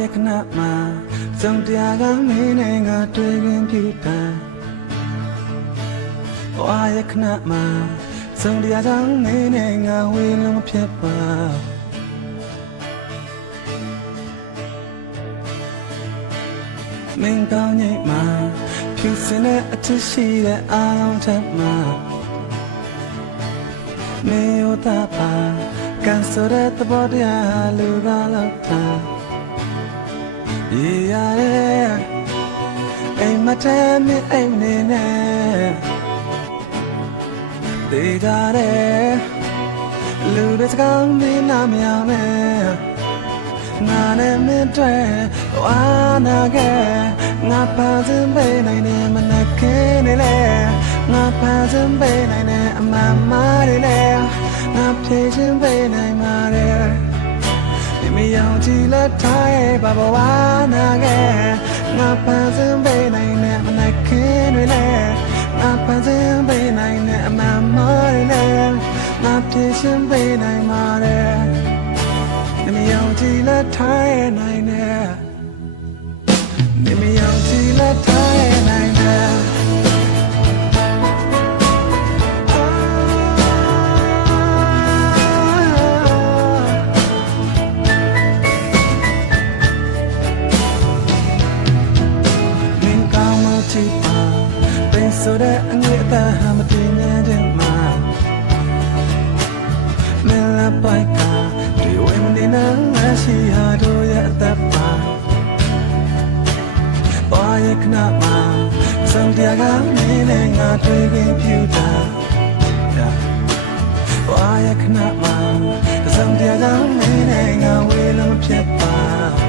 ရဲ့ခဏမှာစုံတရားကမင်းနဲ့ငါတွေ့ရင်ပြူတာဘွားရဲ့ခဏမှာစုံတရားကြောင့်မင်းနဲ့ငါဝေးလုံးမဖြစ်ပါမင်းကောင်းညိတ်မှာဖြူစင်တဲ့အချစ်ရှိတဲ့အားလုံးထက်မှာမင်းရောတာပါကန်ဆိုတဲ့သဘောတရားလူသာလောက်တာရေရတဲ့အိမ်မထဲမင်းအိမ်နေနဲ့တေးကြတဲ့လူတွေစကားမင်းနာမယောင်နဲ့ငါနဲ့မင်းတွေ့ဝါနာခဲ့ငါပါစင်ပေးနိုင်တယ်မနက်ခင်းနေလေငါပါစင်ပေးနိုင်တယ်အမမတွေလေငါဖြည့်ချင်းပေးနိုင်ပါတယ်ဒီမယောင်ကြည့်လက်ထားရဲ့ဘာဘဝနာခဲ့ငါပါစင်ပေးနိုင်တယ်မနက်ခင်းတွေလေငါပါစင်ပေးနိုင်တယ်အမမတွေလေငါဖြည့်ချင်းပေးနိုင်ပါတယ်ဒီမယောင်ကြည့်လက်ထားရဲ့နိုင်တယ်ဒီမယောင်ကြည့်လက်ထားရဲ့နိုင်တယ်ဆိုတဲ့အငွေအသက်ဟာမတည်မြဲတဲ့မှာမလာပိုက်ကဒီဝင်းနေနာငါရှိဟာတို့ရဲ့အသက်ပါဘာရဲ့ခဏမှာစံတရားကမင်းနဲ့ငါတွေ့ရင်ပြူတာဘာရဲ့ခဏမှာစံတရားကမင်းနဲ့ငါဝေးလုံးဖြစ်ပါ